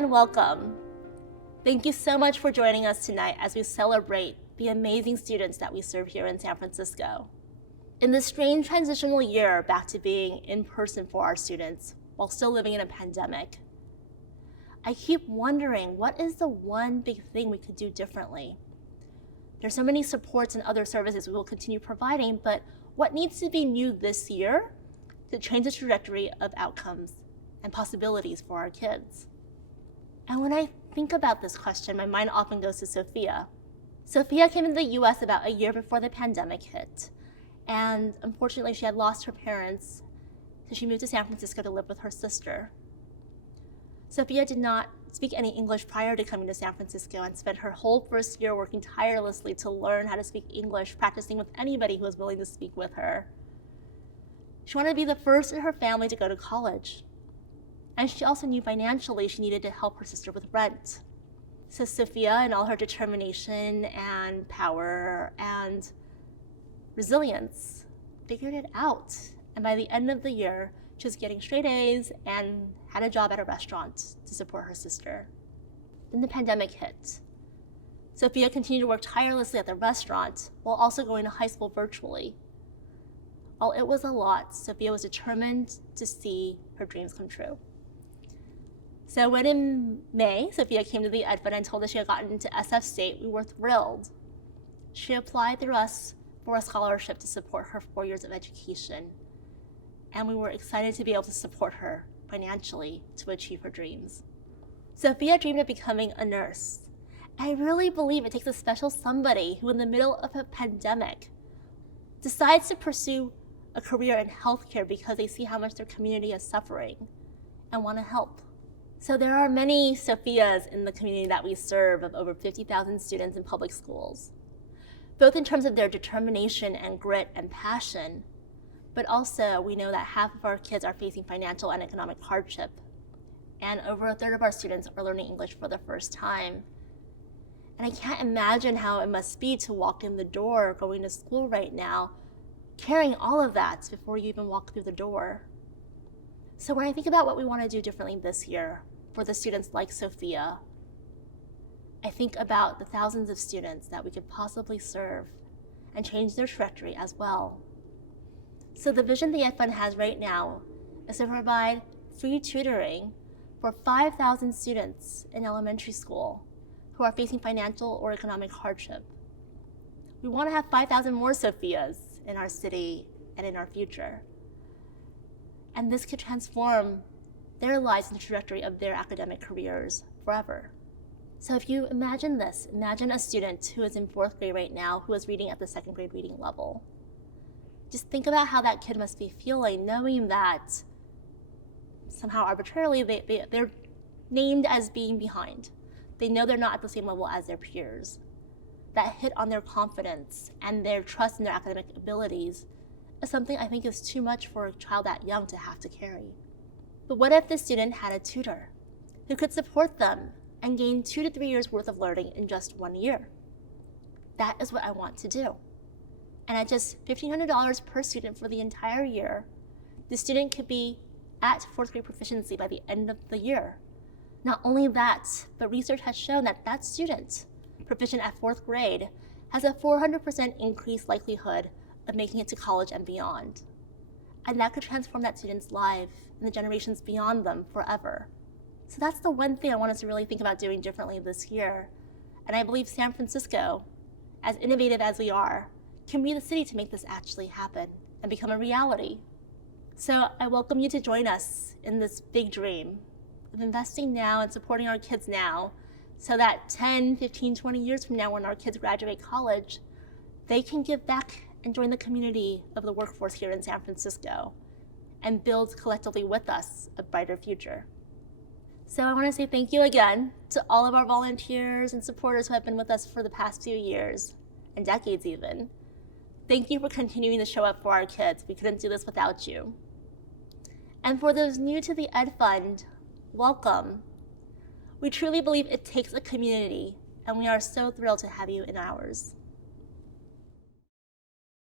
and welcome. Thank you so much for joining us tonight as we celebrate the amazing students that we serve here in San Francisco. In this strange transitional year back to being in person for our students while still living in a pandemic, I keep wondering, what is the one big thing we could do differently? There's so many supports and other services we will continue providing, but what needs to be new this year to change the trajectory of outcomes and possibilities for our kids? And when I think about this question, my mind often goes to Sophia. Sophia came to the US about a year before the pandemic hit. And unfortunately, she had lost her parents, so she moved to San Francisco to live with her sister. Sophia did not speak any English prior to coming to San Francisco and spent her whole first year working tirelessly to learn how to speak English, practicing with anybody who was willing to speak with her. She wanted to be the first in her family to go to college. And she also knew financially she needed to help her sister with rent. So Sophia, in all her determination and power and resilience, figured it out. And by the end of the year, she was getting straight A's and had a job at a restaurant to support her sister. Then the pandemic hit. Sophia continued to work tirelessly at the restaurant while also going to high school virtually. While it was a lot, Sophia was determined to see her dreams come true. So when in May, Sophia came to the Ed Fund and told us she had gotten into SF State, we were thrilled. She applied through us for a scholarship to support her 4 years of education. And we were excited to be able to support her financially to achieve her dreams. Sophia dreamed of becoming a nurse. I really believe it takes a special somebody who, in the middle of a pandemic, decides to pursue a career in healthcare because they see how much their community is suffering and want to help. So there are many Sophias in the community that we serve, of over 50,000 students in public schools, both in terms of their determination and grit and passion, but also we know that half of our kids are facing financial and economic hardship, and over a third of our students are learning English for the first time. And I can't imagine how it must be to walk in the door going to school right now, carrying all of that before you even walk through the door. So when I think about what we want to do differently this year for the students like Sophia, I think about the thousands of students that we could possibly serve and change their trajectory as well. So the vision the Ed Fund has right now is to provide free tutoring for 5,000 students in elementary school who are facing financial or economic hardship. We want to have 5,000 more Sophias in our city and in our future. And this could transform their lives and the trajectory of their academic careers forever. So if you imagine this, imagine a student who is in 4th grade right now who is reading at the 2nd grade reading level. Just think about how that kid must be feeling, knowing that somehow arbitrarily they're named as being behind. They know they're not at the same level as their peers. That hit on their confidence and their trust in their academic abilities is something I think is too much for a child that young to have to carry. But what if the student had a tutor who could support them and gain 2 to 3 years worth of learning in just 1 year? That is what I want to do. And at just $1,500 per student for the entire year, the student could be at 4th grade proficiency by the end of the year. Not only that, but research has shown that that student proficient at 4th grade has a 400% increased likelihood of making it to college and beyond. And that could transform that student's life and the generations beyond them forever. So that's the one thing I want us to really think about doing differently this year. And I believe San Francisco, as innovative as we are, can be the city to make this actually happen and become a reality. So I welcome you to join us in this big dream of investing now and supporting our kids now so that 10, 15, 20 years from now when our kids graduate college, they can give back and join the community of the workforce here in San Francisco and build collectively with us a brighter future. So I want to say thank you again to all of our volunteers and supporters who have been with us for the past few years and decades even. Thank you for continuing to show up for our kids. We couldn't do this without you. And for those new to the Ed Fund, welcome. We truly believe it takes a community, and we are so thrilled to have you in ours.